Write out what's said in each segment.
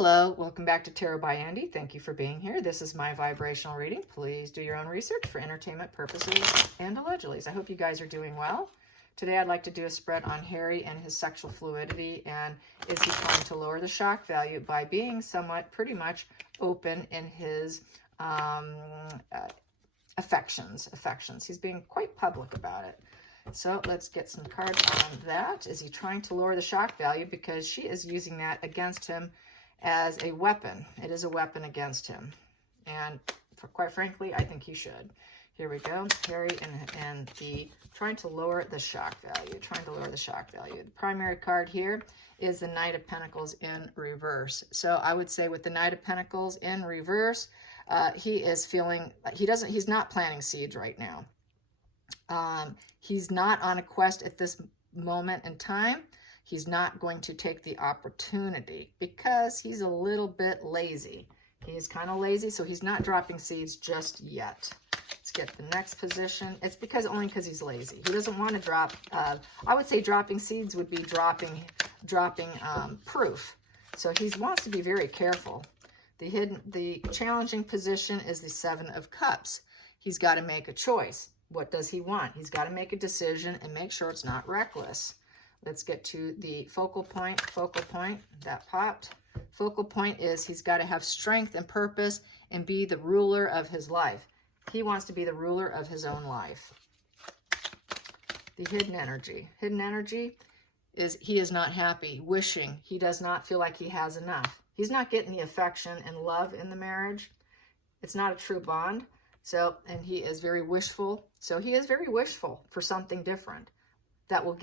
Hello, welcome back to Tarot by Andy. Thank you for being here. This is my vibrational reading. Please do your own research for entertainment purposes and allegedly. I hope you guys are doing well. Today I'd like to do a spread on Harry and his sexual fluidity, and is he trying to lower the shock value by being somewhat pretty much open in his affections. He's being quite public about it. So let's get some cards on that. Is he trying to lower the shock value because she is using that against him as a weapon? It is a weapon against him. And quite frankly, I think he should. Here we go. Harry and the trying to lower the shock value. The primary card here is the Knight of Pentacles in reverse. So I would say with the Knight of Pentacles in reverse, he is feeling, he's not planting seeds right now. He's not on a quest at this moment in time. He's not going to take the opportunity because he's a little bit lazy. He's kind of lazy, so he's not dropping seeds just yet. Let's get the next position. It's only because he's lazy. He doesn't want to drop. I would say dropping seeds would be dropping proof. So he wants to be very careful. The challenging position is the Seven of Cups. He's got to make a choice. What does he want? He's got to make a decision and make sure it's not reckless. Let's get to the focal point. That popped. Focal point is he's got to have strength and purpose and be the ruler of his life. He wants to be the ruler of his own life. The hidden energy. Hidden energy is he is not happy, wishing. He does not feel like he has enough. He's not getting the affection and love in the marriage. It's not a true bond. So, and he is very wishful. So he is very wishful for something different that will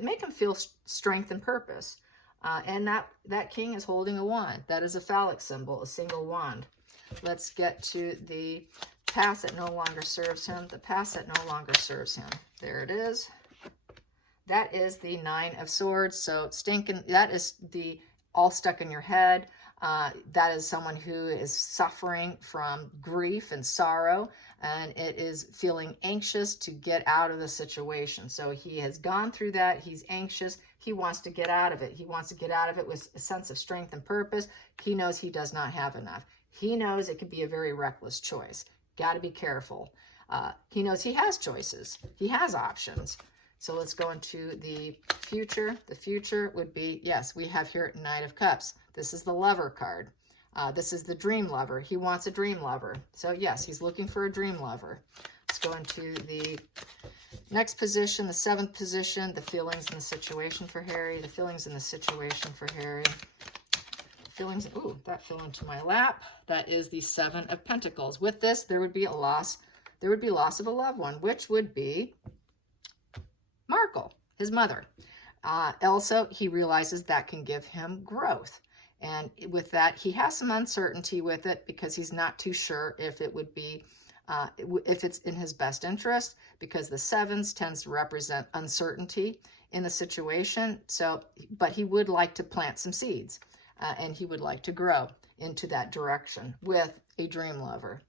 make him feel strength and purpose. And that king is holding a wand. That is a phallic symbol, a single wand. Let's get to the past that no longer serves him. The past that no longer serves him. There it is. That is the Nine of Swords. So that is the all stuck in your head. That is someone who is suffering from grief and sorrow, and it is feeling anxious to get out of the situation. So he has gone through that. He's anxious. He wants to get out of it. He wants to get out of it with a sense of strength and purpose. He knows he does not have enough. He knows it could be a very reckless choice. Got to be careful. He knows he has choices. He has options. So let's go into the future. The future would be, yes, we have here Knight of Cups. This is the lover card. This is the dream lover. He wants a dream lover. So yes, he's looking for a dream lover. Let's go into the next position, the seventh position, the feelings and the situation for Harry. The feelings and the situation for Harry. Feelings, ooh, that fell into my lap. That is the Seven of Pentacles. With this, there would be a loss. There would be loss of a loved one, which would be Markle, his mother. Also, he realizes that can give him growth. And with that, he has some uncertainty with it because he's not too sure if it would be, if it's in his best interest, because the sevens tends to represent uncertainty in the situation. So, but he would like to plant some seeds and he would like to grow into that direction with a dream lover.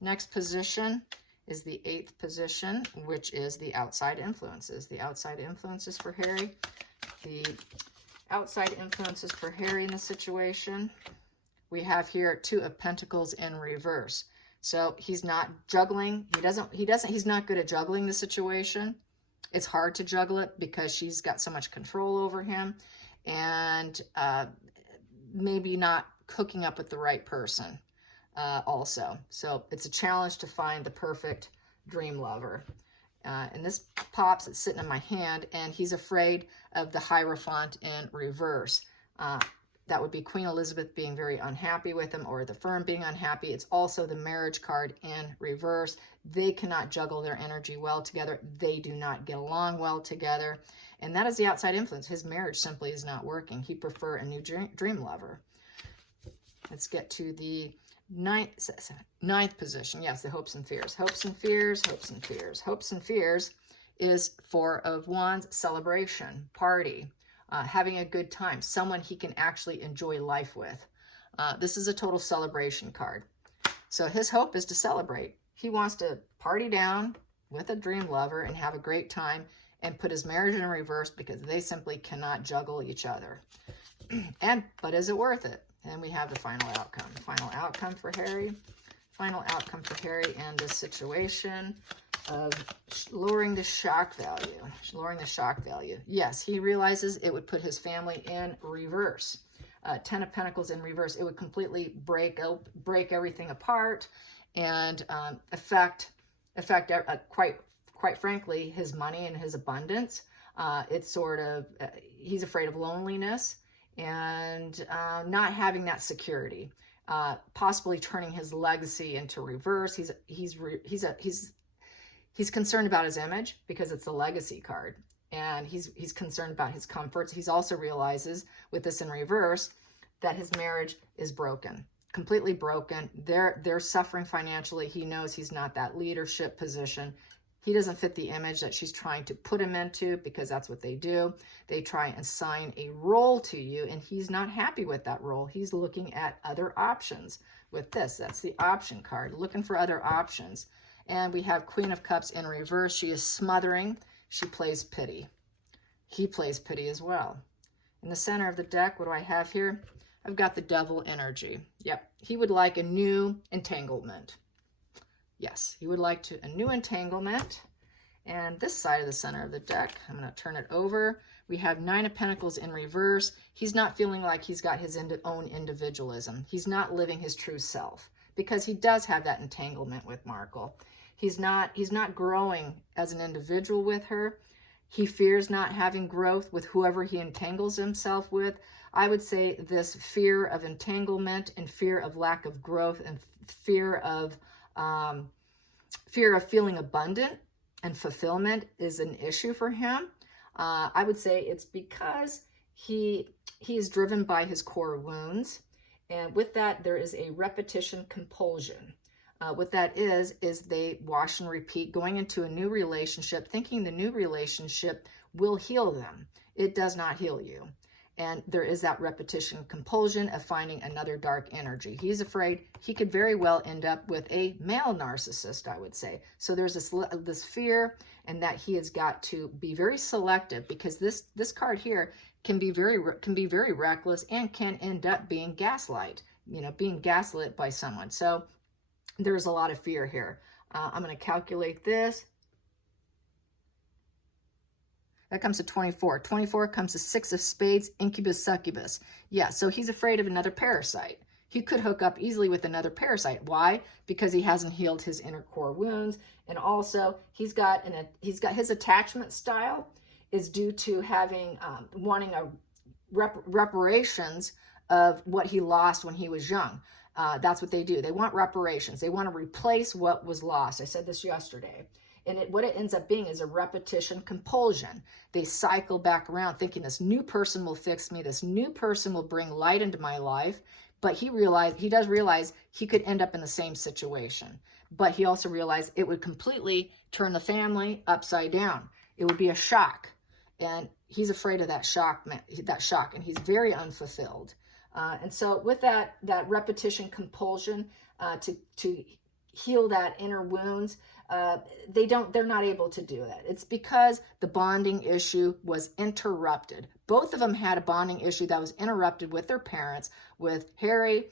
Next position is the eighth position, which is the outside influences. The outside influences for Harry. The outside influences for Harry in the situation. We have here Two of Pentacles in reverse. So he's not juggling. He's not good at juggling the situation. It's hard to juggle it because she's got so much control over him, and maybe not hooking up with the right person. Also. So it's a challenge to find the perfect dream lover. And this pops, it's sitting in my hand, and he's afraid of the Hierophant in reverse. That would be Queen Elizabeth being very unhappy with him, or the firm being unhappy. It's also the Marriage card in reverse. They cannot juggle their energy well together. They do not get along well together. And that is the outside influence. His marriage simply is not working. He'd prefer a new dream lover. Let's get to the ninth position. Yes, the hopes and fears. Hopes and fears, hopes and fears. Hopes and fears is Four of Wands, celebration, party, having a good time, someone he can actually enjoy life with. This is a total celebration card. So his hope is to celebrate. He wants to party down with a dream lover and have a great time and put his marriage in reverse because they simply cannot juggle each other. But is it worth it? And we have the final outcome. Final outcome for Harry. Final outcome for Harry and this situation of lowering the shock value. Lowering the shock value. Yes, he realizes it would put his family in reverse. 10 of Pentacles in reverse. It would completely break everything apart and affect quite frankly, his money and his abundance. It's sort of, he's afraid of loneliness and not having that security. Possibly turning his legacy into reverse. He's concerned about his image because it's the legacy card, and he's concerned about his comforts. He's also realizes with this in reverse that his marriage is broken, completely broken. They're suffering financially. He knows he's not that leadership position. He doesn't fit the image that she's trying to put him into, because that's what they do. They try and assign a role to you, and he's not happy with that role. He's looking at other options with this. That's the option card, looking for other options. And we have Queen of Cups in reverse. She is smothering. She plays pity. He plays pity as well. In the center of the deck, what do I have here? I've got the Devil energy. Yep, he would like a new entanglement. Yes, he would like a new entanglement. And this side of the center of the deck, I'm going to turn it over. We have 9 of Pentacles in reverse. He's not feeling like he's got his own individualism. He's not living his true self, because he does have that entanglement with Markle. He's not growing as an individual with her. He fears not having growth with whoever he entangles himself with. I would say this fear of entanglement and fear of lack of growth and fear of feeling abundant and fulfillment is an issue for him. I would say it's because he is driven by his core wounds. And with that, there is a repetition compulsion. What that is they wash and repeat, going into a new relationship, thinking the new relationship will heal them. It does not heal you. And there is that repetition compulsion of finding another dark energy. He's afraid he could very well end up with a male narcissist, I would say. So there's this fear, and that he has got to be very selective, because this card here can be very reckless and can end up being being gaslit by someone. So there's a lot of fear here. I'm going to calculate this. That comes to 24. 24 comes to 6 of Spades, Incubus, Succubus. Yeah, so he's afraid of another parasite. He could hook up easily with another parasite. Why? Because he hasn't healed his inner core wounds. And also, he's got his attachment style is due to having, wanting a reparations of what he lost when he was young. That's what they do. They want reparations. They want to replace what was lost. I said this yesterday. And what it ends up being is a repetition compulsion. They cycle back around thinking this new person will fix me. This new person will bring light into my life. But he does realize he could end up in the same situation. But he also realized it would completely turn the family upside down. It would be a shock. And he's afraid of that shock, and he's very unfulfilled. And so with that repetition compulsion to heal that inner wounds, they're not able to do that. It's because the bonding issue was interrupted. Both of them had a bonding issue that was interrupted with their parents. With Harry,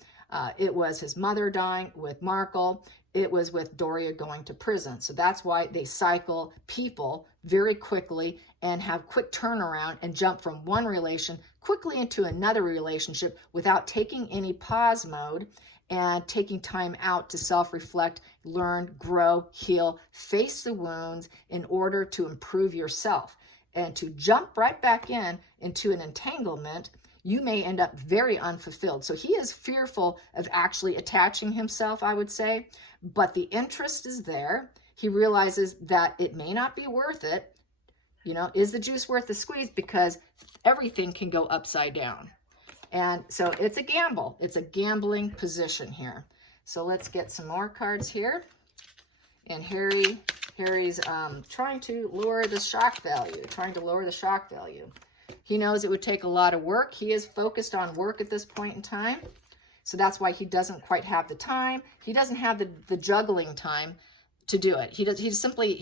it was his mother dying. With Markle, it was with Doria going to prison. So that's why they cycle people very quickly and have quick turnaround and jump from one relation quickly into another relationship without taking any pause mode and taking time out to self-reflect, learn, grow, heal, face the wounds in order to improve yourself. And to jump right back into an entanglement, you may end up very unfulfilled. So he is fearful of actually attaching himself, I would say, but the interest is there. He realizes that it may not be worth it. Is the juice worth the squeeze? Because everything can go upside down. And so it's a gamble. It's a gambling position here. So let's get some more cards here. And Harry's trying to lower the shock value. He knows it would take a lot of work. He is focused on work at this point in time. So that's why he doesn't quite have the time. He doesn't have the juggling time to do it.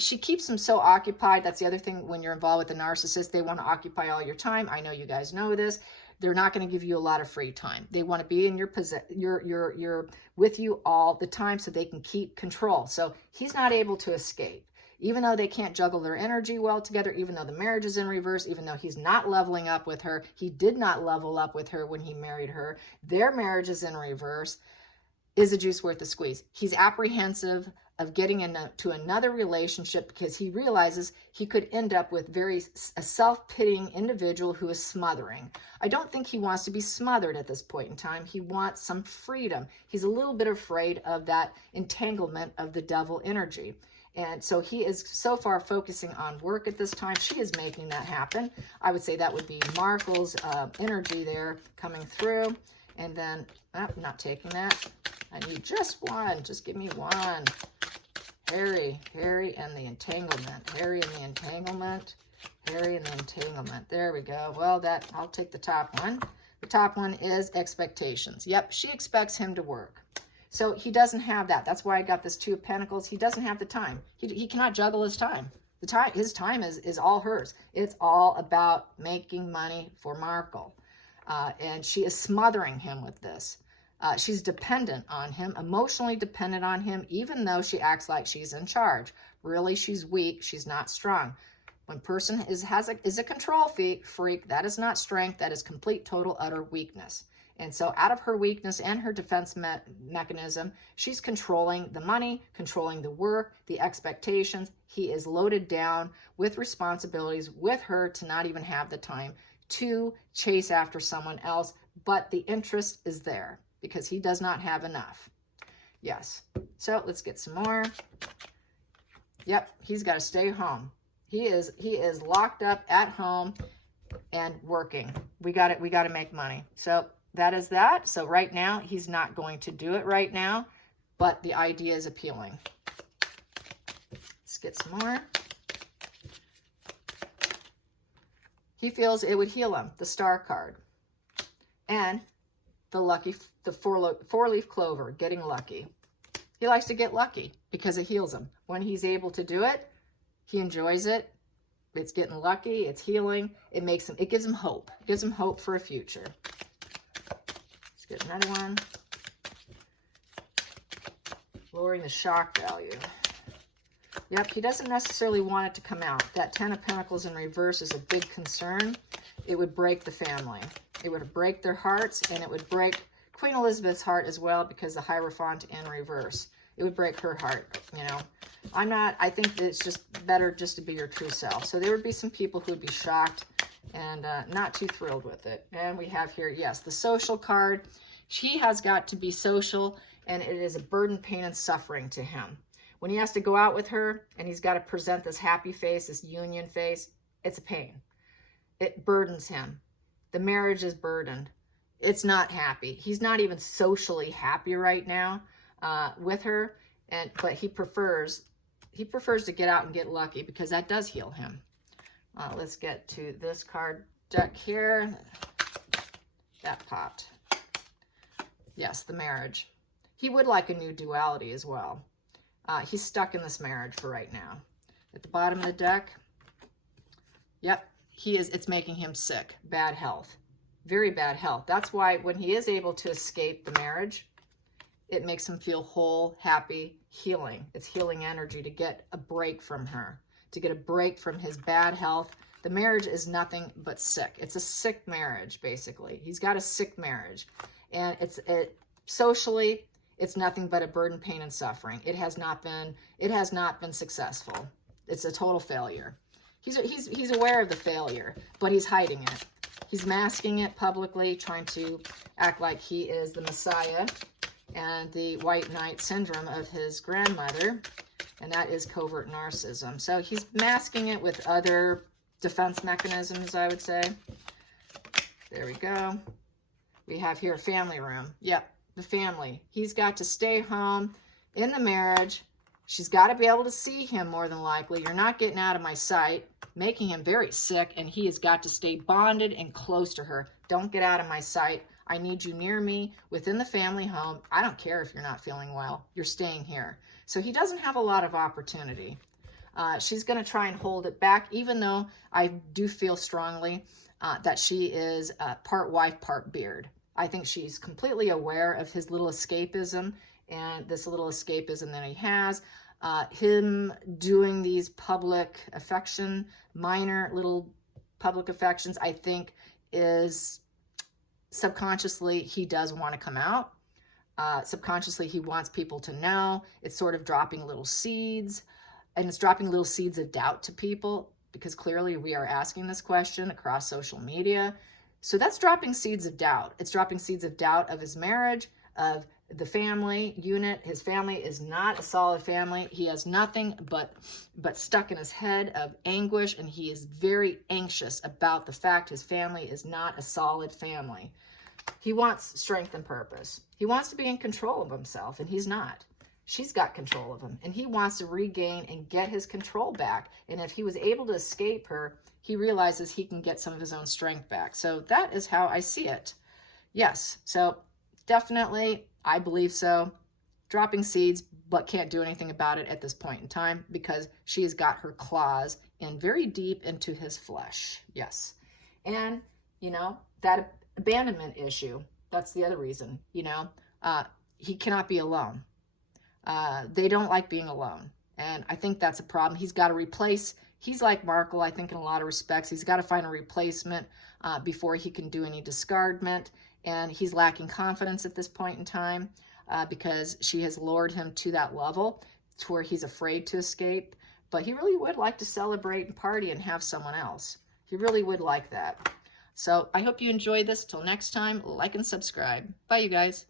She keeps him so occupied. That's the other thing when you're involved with a narcissist. They want to occupy all your time. I know you guys know this. They're not going to give you a lot of free time. They want to be in your you're with you all the time so they can keep control. So he's not able to escape. Even though they can't juggle their energy well together, even though the marriage is in reverse, even though he's not leveling up with her, he did not level up with her when he married her, their marriage is in reverse. Is the juice worth the squeeze? He's apprehensive of getting into another relationship because he realizes he could end up with a self-pitying individual who is smothering. I don't think he wants to be smothered at this point in time. He wants some freedom. He's a little bit afraid of that entanglement of the devil energy. And so he is so far focusing on work at this time. She is making that happen. I would say that would be Markle's energy there coming through. And then, not taking that. I need just one. Just give me one. Harry and the entanglement. Harry and the entanglement. Harry and the entanglement. There we go. Well, I'll take the top one. The top one is expectations. Yep, she expects him to work. So he doesn't have that. That's why I got this Two of Pentacles. He doesn't have the time. He cannot juggle his time. His time is all hers. It's all about making money for Markle. And she is smothering him with this. She's dependent on him, emotionally dependent on him, even though she acts like she's in charge. Really, she's weak. She's not strong. When a person is a control freak, that is not strength. That is complete, total, utter weakness. And so out of her weakness and her defense mechanism, she's controlling the money, controlling the work, the expectations. He is loaded down with responsibilities with her to not even have the time to chase after someone else. But the interest is there because he does not have enough. Yes. So let's get some more. Yep. He's got to stay home. He is locked up at home and working. We got to make money. So that is that. So right now, he's not going to do it right now, but the idea is appealing. Let's get some more. He feels it would heal him, the Star card. And the four-leaf clover, getting lucky. He likes to get lucky because it heals him. When he's able to do it, he enjoys it. It's getting lucky, it's healing. It gives him hope. It gives him hope for a future. Get another one. Lowering the shock value. Yep, he doesn't necessarily want it to come out. That Ten of Pentacles in reverse is a big concern. It would break the family. It would break their hearts, and it would break Queen Elizabeth's heart as well because the Hierophant in reverse. It would break her heart, you know. I think it's just better just to be your true self. So there would be some people who would be shocked and not too thrilled with it. And we have here, yes, the social card. He has got to be social, and it is a burden, pain, and suffering to him. When he has to go out with her, and he's got to present this happy face, this union face, it's a pain. It burdens him. The marriage is burdened. It's not happy. He's not even socially happy right now with her, but he prefers to get out and get lucky because that does heal him. Let's get to this card deck here. That popped. Yes, the marriage. He would like a new duality as well. He's stuck in this marriage for right now. At the bottom of the deck, yep, it's making him sick. Bad health. Very bad health. That's why when he is able to escape the marriage, it makes him feel whole, happy, healing. It's healing energy to get a break from her, to get a break from his bad health. The marriage is nothing but sick. It's a sick marriage, basically. He's got a sick marriage. And socially, it's nothing but a burden, pain, and suffering. It has not been successful. It's a total failure. He's aware of the failure, but he's hiding it. He's masking it publicly, trying to act like he is the Messiah and the white knight syndrome of his grandmother, and that is covert narcissism. So he's masking it with other defense mechanisms, I would say. There we go. We have here a family room. Yep, the family. He's got to stay home in the marriage. She's got to be able to see him more than likely. You're not getting out of my sight, making him very sick, and he has got to stay bonded and close to her. Don't get out of my sight. I need you near me within the family home. I don't care if you're not feeling well. You're staying here. So he doesn't have a lot of opportunity. She's going to try and hold it back, even though I do feel strongly that she is part wife, part beard. I think she's completely aware of his little escapism and this little escapism that he has. Him doing these public affection, minor little public affections, I think is subconsciously he does want to come out. Subconsciously he wants people to know. It's sort of dropping little seeds, and it's dropping little seeds of doubt to people, because clearly we are asking this question across social media. So that's dropping seeds of doubt. It's dropping seeds of doubt of his marriage, of the family unit. His family is not a solid family. He has nothing but stuck in his head of anguish, and he is very anxious about the fact his family is not a solid family. He wants strength and purpose. He wants to be in control of himself, and he's not. She's got control of him, and he wants to regain and get his control back. And if he was able to escape her, he realizes he can get some of his own strength back. So that is how I see it. Yes, so definitely, I believe so. Dropping seeds, but can't do anything about it at this point in time, because she has got her claws in very deep into his flesh. Yes. And, you know, that abandonment issue, that's the other reason, you know, he cannot be alone. They don't like being alone. And I think that's a problem. He's got to replace, he's like Markle, I think, in a lot of respects. He's got to find a replacement before he can do any discardment. And he's lacking confidence at this point in time because she has lured him to that level to where he's afraid to escape. But he really would like to celebrate and party and have someone else. He really would like that. So I hope you enjoyed this. Till next time, like and subscribe. Bye, you guys.